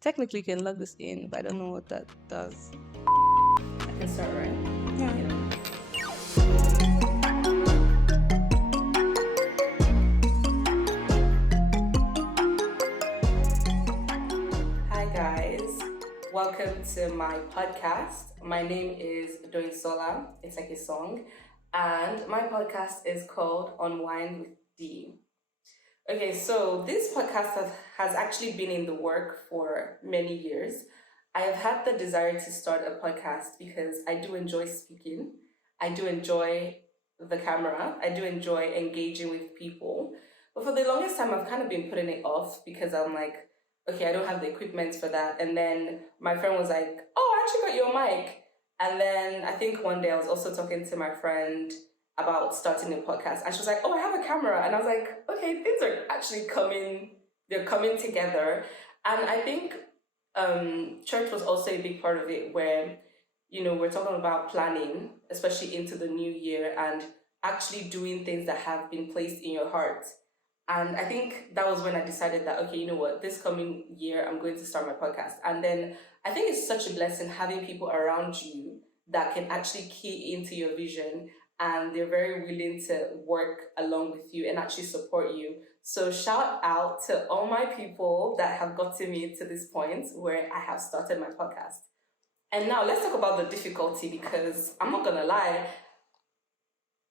Technically, you can log this in, but I don't know what that does. I can start, right? Yeah. Hi guys, welcome to my podcast. My name is Doyinsola. It's like a song, and my podcast is called Unwind with D. Okay, so this podcast has actually been in the work for many years. I have had the desire to start a podcast because I do enjoy speaking. I do enjoy the camera. I do enjoy engaging with people. But for the longest time, I've kind of been putting it off because I'm like, okay, I don't have the equipment for that. And then my friend was like, oh, I actually got your mic. And then I think one day I was also talking to my friend about starting a podcast. And she was like, oh, I have a camera. And I was like, okay, things are actually they're coming together. And I think church was also a big part of it where, we're talking about planning, especially into the new year and actually doing things that have been placed in your heart. And I think that was when I decided that, okay, you know what, this coming year, I'm going to start my podcast. And then I think it's such a blessing having people around you that can actually key into your vision and they're very willing to work along with you and actually support you. So shout out to all my people that have gotten me to this point where I have started my podcast. And now let's talk about the difficulty because I'm not gonna lie,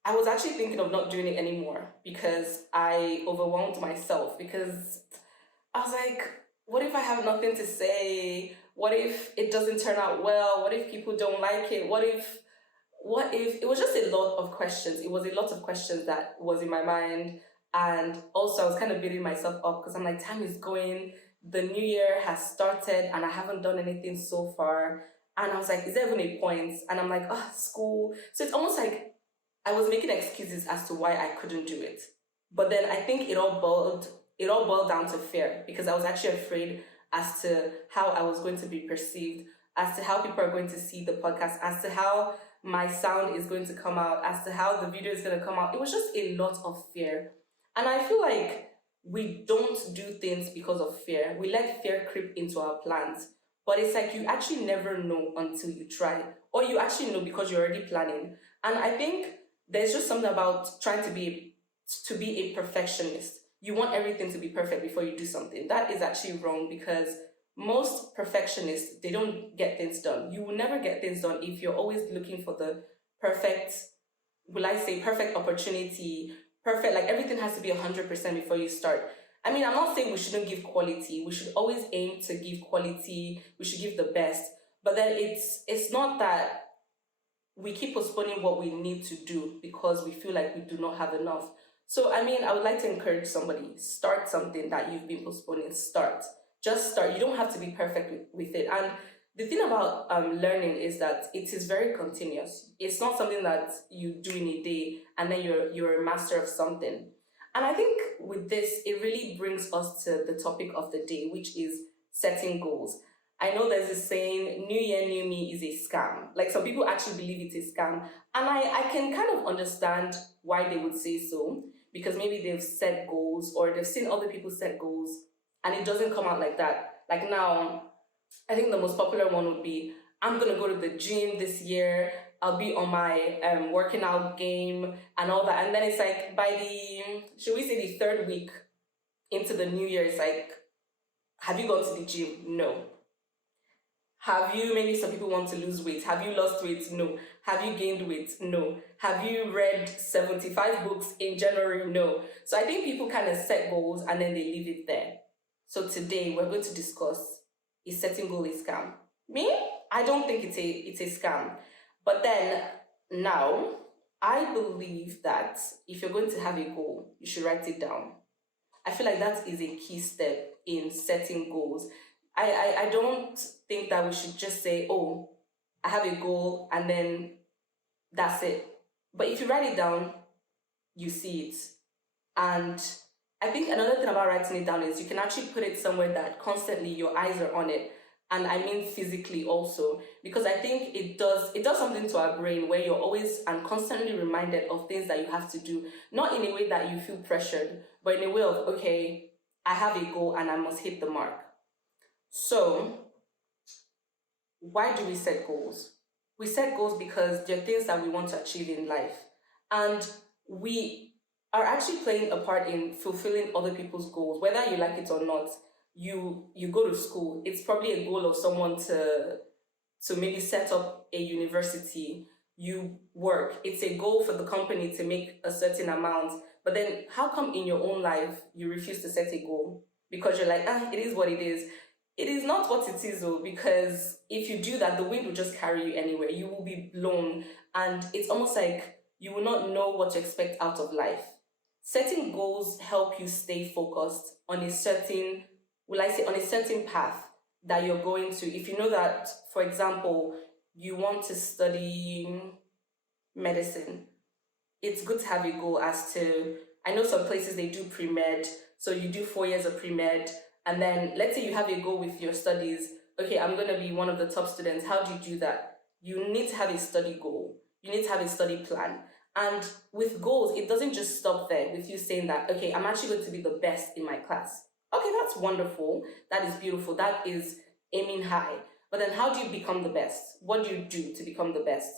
I was actually thinking of not doing it anymore because I overwhelmed myself because I was like, what if I have nothing to say? What if it doesn't turn out well? What if people don't like it? What if it was just a lot of questions. It was a lot of questions that was in my mind. And also I was kind of beating myself up because I'm like, time is going, the new year has started and I haven't done anything so far. And I was like, is there even a point? And I'm like, oh, school. So it's almost like I was making excuses as to why I couldn't do it. But then I think it all boiled down to fear because I was actually afraid as to how I was going to be perceived, as to how people are going to see the podcast, as to how my sound is going to come out, as to how the video is going to come out. It was just a lot of fear. And I feel like we don't do things because of fear. We let fear creep into our plans. But it's like you actually never know until you try, or you actually know because you're already planning. And I think there's just something about trying to be a perfectionist. You want everything to be perfect before you do something. That is actually wrong because most perfectionists, they don't get things done. You will never get things done if you're always looking for the perfect, will I say perfect opportunity, perfect, like everything has to be 100% before you start. I mean, I'm not saying we shouldn't give quality. We should always aim to give quality. We should give the best. But then it's not that we keep postponing what we need to do because we feel like we do not have enough. So, I mean, I would like to encourage somebody, start something that you've been postponing, start. Just start. You don't have to be perfect with it. And the thing about learning is that it is very continuous. It's not something that you do in a day and then you're a master of something. And I think with this, it really brings us to the topic of the day, which is setting goals. I know there's this saying, New Year, New Me is a scam. Like some people actually believe it's a scam. And I can kind of understand why they would say so, because maybe they've set goals or they've seen other people set goals and it doesn't come out like that. Like now, I think the most popular one would be, I'm going to go to the gym this year. I'll be on my working out game and all that. And then it's like by should we say the third week into the new year, it's like, have you gone to the gym? No. Have you, maybe some people want to lose weight. Have you lost weight? No. Have you gained weight? No. Have you read 75 books in January? No. So I think people kind of set goals and then they leave it there. So today we're going to discuss, is setting goal a scam? Me? I don't think it's a scam. But then now, I believe that if you're going to have a goal, you should write it down. I feel like that is a key step in setting goals. I don't think that we should just say, oh, I have a goal and then that's it. But if you write it down, you see it. And I think another thing about writing it down is you can actually put it somewhere that constantly your eyes are on it. And I mean physically also, because I think it does something to our brain where you're always and constantly reminded of things that you have to do, not in a way that you feel pressured, but in a way of, okay, I have a goal and I must hit the mark. So, why do we set goals? We set goals because there are things that we want to achieve in life. And we are actually playing a part in fulfilling other people's goals, whether you like it or not. You go to school, it's probably a goal of someone to maybe set up a university. You work, it's a goal for the company to make a certain amount. But then how come in your own life you refuse to set a goal? Because you're like, it is what it is. It is not what it is though, because if you do that, the wind will just carry you anywhere. You will be blown, and it's almost like you will not know what to expect out of life. Setting goals help you stay focused on a certain, will I say, on a certain path that you're going to. If you know that, for example, you want to study medicine, it's good to have a goal as to, I know some places they do pre-med, so you do 4 years of pre-med, and then let's say you have a goal with your studies. Okay, I'm going to be one of the top students. How do you do that? You need to have a study goal. You need to have a study plan. And with goals, it doesn't just stop there with you saying that, okay, I'm actually going to be the best in my class. Okay, that's wonderful. That is beautiful. That is aiming high. But then how do you become the best? What do you do to become the best?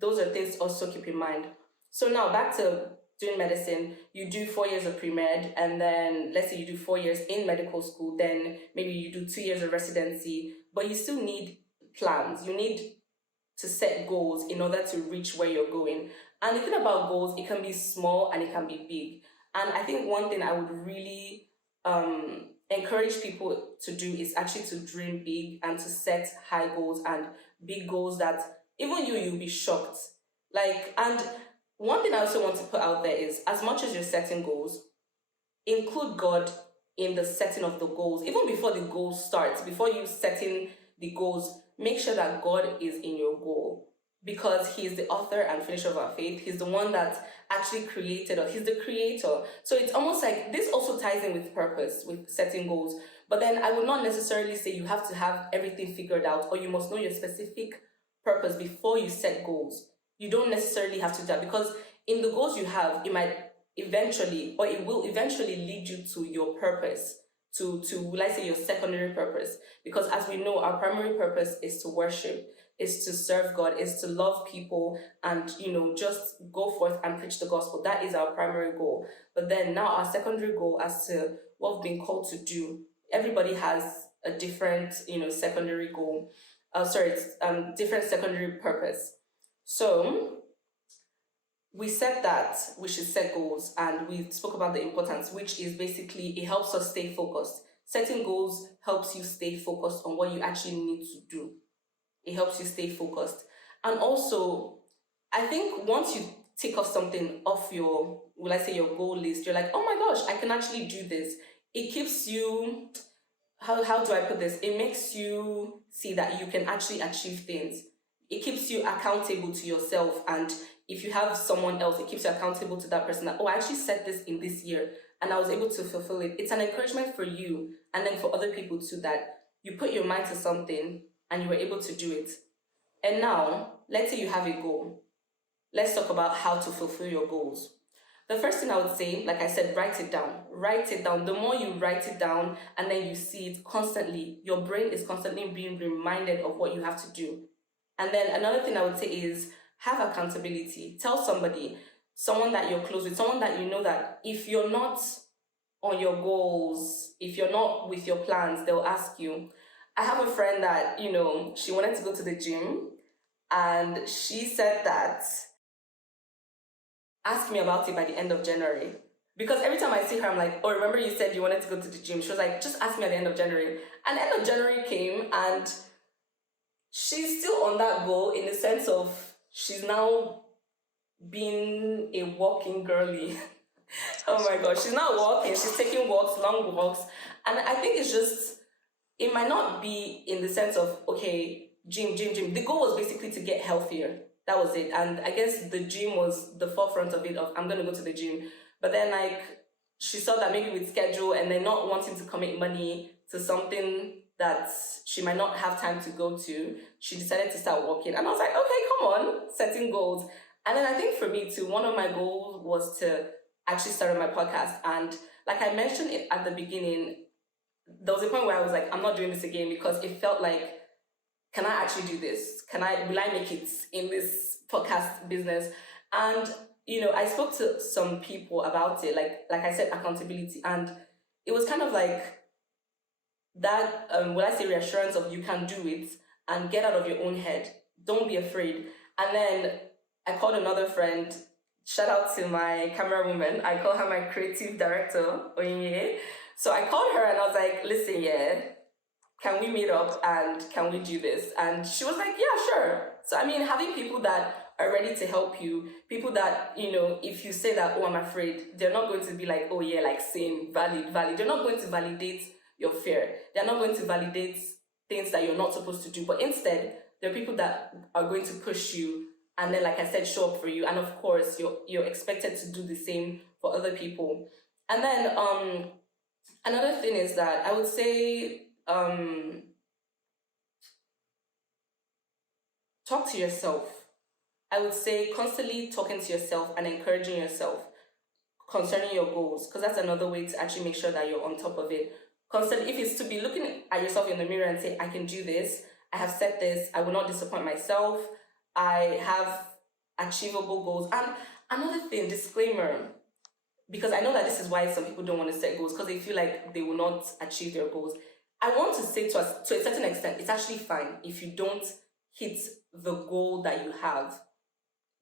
Those are things to also keep in mind. So now back to doing medicine, you do 4 years of pre-med, and then let's say you do 4 years in medical school, then maybe you do 2 years of residency, but you still need plans. You need to set goals in order to reach where you're going. And the thing about goals, it can be small and it can be big. And I think one thing I would really encourage people to do is actually to dream big and to set high goals and big goals that even you'll be shocked. Like, and one thing I also want to put out there is, as much as you're setting goals, include God in the setting of the goals. Even before the goal starts, before you setting the goals, make sure that God is in your goal, because He is the author and finisher of our faith. He's the one that actually created us. He's the creator. So it's almost like this also ties in with purpose, with setting goals. But then I would not necessarily say you have to have everything figured out, or you must know your specific purpose before you set goals. You don't necessarily have to do that, because in the goals you have, it might eventually, or it will eventually lead you to your purpose, to let's say your secondary purpose. Because as we know, our primary purpose is to worship, is to serve God, is to love people, and just go forth and preach the gospel. That is our primary goal. But then now our secondary goal as to what we've been called to do. Everybody has a different, secondary goal. Different secondary purpose. So we said that we should set goals, and we spoke about the importance, which is basically it helps us stay focused. Setting goals helps you stay focused on what you actually need to do. It helps you stay focused. And also, I think once you tick off something off your, will I say, your goal list, you're like, oh my gosh, I can actually do this. It keeps you, how do I put this? It makes you see that you can actually achieve things. It keeps you accountable to yourself, and if you have someone else, it keeps you accountable to that person that, oh, I actually set this in this year and I was able to fulfill it. It's an encouragement for you and then for other people too, that you put your mind to something and you were able to do it. And now, let's say you have a goal. Let's talk about how to fulfill your goals. The first thing I would say, like I said, write it down. Write it down. The more you write it down and then you see it constantly, your brain is constantly being reminded of what you have to do. And then another thing I would say is have accountability. Tell somebody, someone that you're close with, someone that you know that if you're not on your goals, if you're not with your plans, they'll ask you. I have a friend that, she wanted to go to the gym, and she said that, ask me about it by the end of January. Because every time I see her, I'm like, oh, remember you said you wanted to go to the gym? She was like, just ask me at the end of January. And the end of January came, and she's still on that goal, in the sense of she's now being a walking girly. Oh my gosh, she's not walking, she's taking walks, long walks. And I think it's just, it might not be in the sense of, okay, gym. The goal was basically to get healthier. That was it. And I guess the gym was the forefront of it, of I'm going to go to the gym. But then she saw that maybe with schedule and then not wanting to commit money to something that she might not have time to go to, she decided to start walking. And I was like, okay, come on, setting goals. And then I think for me too, one of my goals was to actually start on my podcast. And like I mentioned it at the beginning, there was a point where I was like, I'm not doing this again because it felt like, can I actually do this? Will I make it in this podcast business? And I spoke to some people about it, like I said, accountability, and it was kind of like that. Will I say reassurance of you can do it and get out of your own head. Don't be afraid. And then I called another friend. Shout out to my camera woman. I call her my creative director, Oyinye. So I called her and I was like, listen, yeah, can we meet up and can we do this? And she was like, yeah, sure. So, I mean, having people that are ready to help you, people that, if you say that, oh, I'm afraid, they're not going to be like, oh, yeah, like same, valid. They're not going to validate your fear. They're not going to validate things that you're not supposed to do. But instead, there are people that are going to push you and then, like I said, show up for you. And of course, you're expected to do the same for other people. And then another thing is that I would say talk to yourself. I would say constantly talking to yourself and encouraging yourself concerning your goals, because that's another way to actually make sure that you're on top of it. Constantly, if it's to be looking at yourself in the mirror and say, I can do this, I have set this, I will not disappoint myself, I have achievable goals. And another thing, disclaimer, because I know that this is why some people don't want to set goals, because they feel like they will not achieve their goals. I want to say to a certain extent, it's actually fine if you don't hit the goal that you have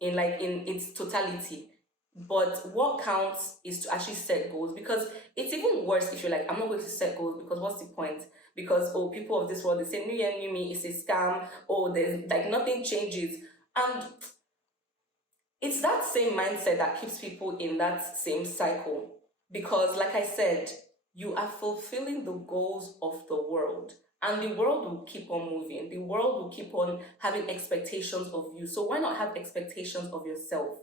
in its totality. But what counts is to actually set goals, because it's even worse if you're like, I'm not going to set goals because what's the point? Because oh, people of this world, they say new year, new me, it's a scam. Oh, there's like nothing changes. And it's that same mindset that keeps people in that same cycle. Because, like I said, you are fulfilling the goals of the world. And the world will keep on moving. The world will keep on having expectations of you. So why not have expectations of yourself?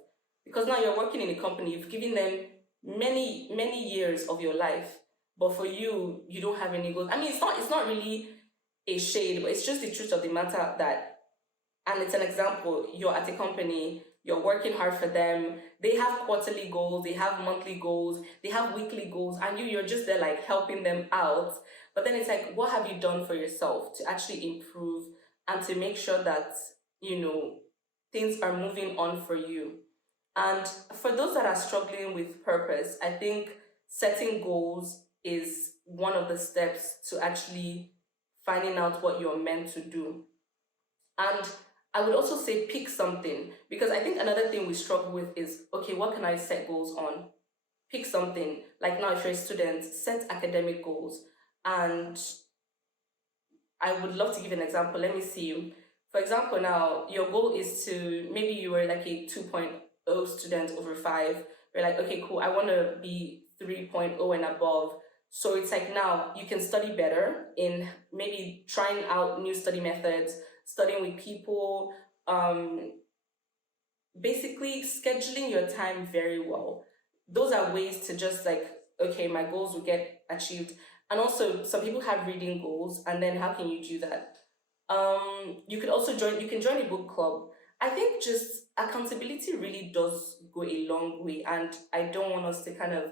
Because now you're working in a company, you've given them many, many years of your life. But for you, you don't have any goals. I mean, it's not really a shade, but it's just the truth of the matter that, and it's an example, you're at a company, you're working hard for them, they have quarterly goals, they have monthly goals, they have weekly goals, and you're just there like helping them out. But then it's like, what have you done for yourself to actually improve and to make sure that, things are moving on for you? And for those that are struggling with purpose, I think setting goals is one of the steps to actually finding out what you're meant to do. And I would also say pick something, because I think another thing we struggle with is, okay, what can I set goals on? Pick something. Like now, if you're a student, set academic goals. And I would love to give an example. Let me see. For example, now your goal is to, maybe you were like a 2.0 student over 5. You're like, okay, cool, I want to be 3.0 and above. So it's like now you can study better in maybe trying out new study methods, studying with people, basically scheduling your time very well. Those are ways to just like, okay, my goals will get achieved. And also, some people have reading goals, and then how can you do that? You could also you can join a book club. I think just accountability really does go a long way, and I don't want us to kind of,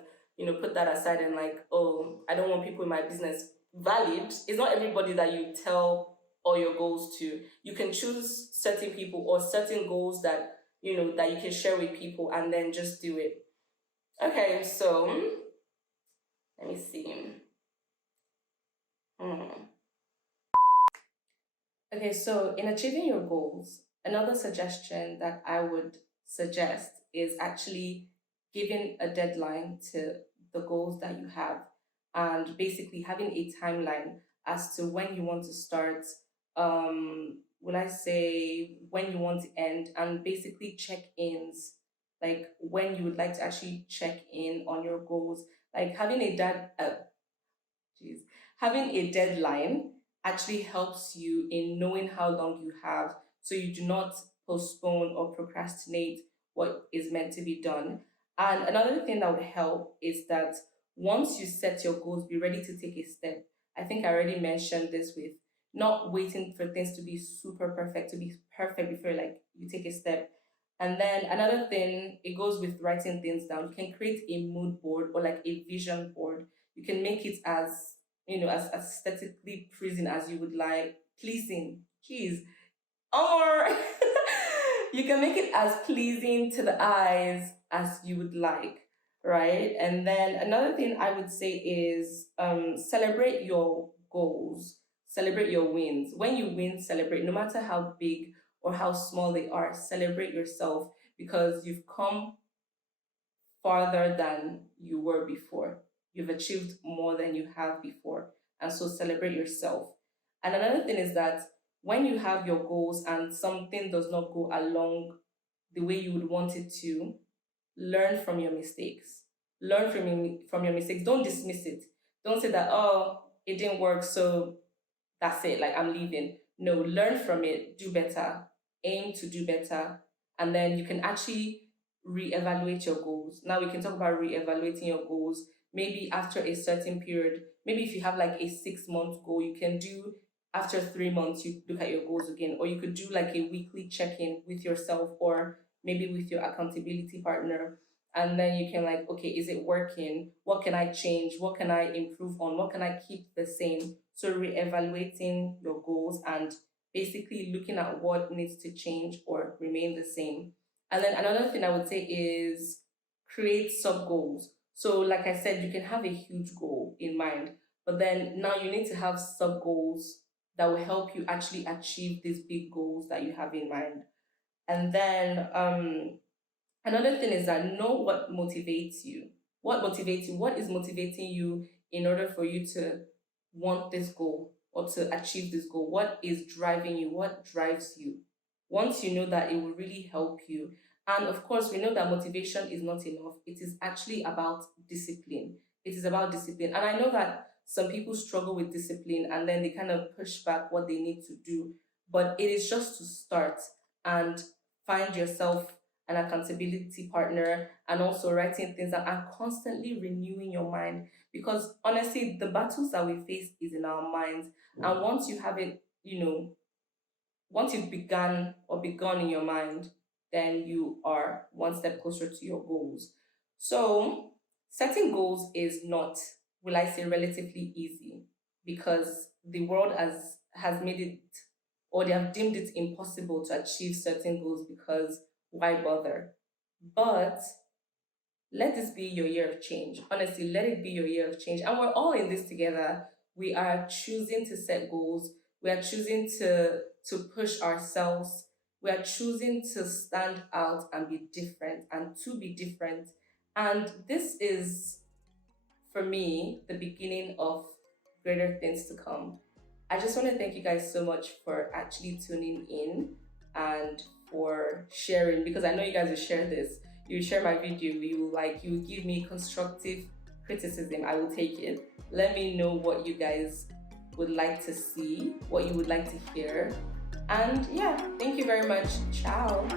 put that aside and like, oh, I don't want people in my business. Valid. It's not everybody that you tell all your goals to. You can choose certain people or certain goals that, that you can share with people, and then just do it. Okay, so let me see. Hmm. Okay, so in achieving your goals, another suggestion that I would suggest is actually giving a deadline to the goals that you have, and basically having a timeline as to when you want to start, will I say when you want to end, and basically check-ins, like when you would like to actually check in on your goals, like having geez, having a deadline actually helps you in knowing how long you have, so you do not postpone or procrastinate what is meant to be done. And another thing that would help is that once you set your goals, be ready to take a step. I think I already mentioned this with not waiting for things to be super perfect, to be perfect before like you take a step. And then another thing, it goes with writing things down. You can create a mood board or like a vision board. You can make it as as aesthetically pleasing as you would like, pleasing, please, or you can make it as pleasing to the eyes as you would like, right? And then another thing I would say is celebrate your goals, celebrate your wins. When you win, celebrate, no matter how big or how small they are, celebrate yourself because you've come farther than you were before. You've achieved more than you have before. And so celebrate yourself. And another thing is that when you have your goals and something does not go along the way you would want it to, learn from your mistakes. Learn from your mistakes. Don't dismiss it. Don't say that, oh, it didn't work, so that's it, like I'm leaving. No, learn from it, do better, aim to do better, and then you can actually reevaluate your goals. Now we can talk about reevaluating your goals. Maybe after a certain period, maybe if you have like a 6 month goal, you can do after 3 months, you look at your goals again, or you could do like a weekly check in with yourself, or maybe with your accountability partner, and then you can like, okay, is it working? What can I change? What can I improve on? What can I keep the same? So re-evaluating your goals and basically looking at what needs to change or remain the same. And then another thing I would say is create sub goals. So like I said, you can have a huge goal in mind, but then now you need to have sub goals that will help you actually achieve these big goals that you have in mind. And then another thing is that know what motivates you. What motivates you? What is motivating you in order for you to want this goal or to achieve this goal? What is driving you? What drives you? Once you know that, it will really help you. And of course, we know that motivation is not enough. It is actually about discipline. It is about discipline. And I know that some people struggle with discipline and then they kind of push back what they need to do. But it is just to start and find yourself an accountability partner, and also writing things down and constantly renewing your mind, because honestly the battles that we face is in our minds. And once you have it, once you've begun or begun in your mind, then you are one step closer to your goals. So setting goals is not, will I say, relatively easy, because the world has made it, or they have deemed it impossible to achieve certain goals, because why bother? But let this be your year of change. Honestly, let it be your year of change. And we're all in this together. We are choosing to set goals. We are choosing to push ourselves. We are choosing to stand out and be different and to be different. And this is, for me, the beginning of greater things to come. I just want to thank you guys so much for actually tuning in and for sharing, because I know you guys will share this. You will share my video, you will give me constructive criticism. I will take it. Let me know what you guys would like to see, what you would like to hear. And yeah, thank you very much. Ciao.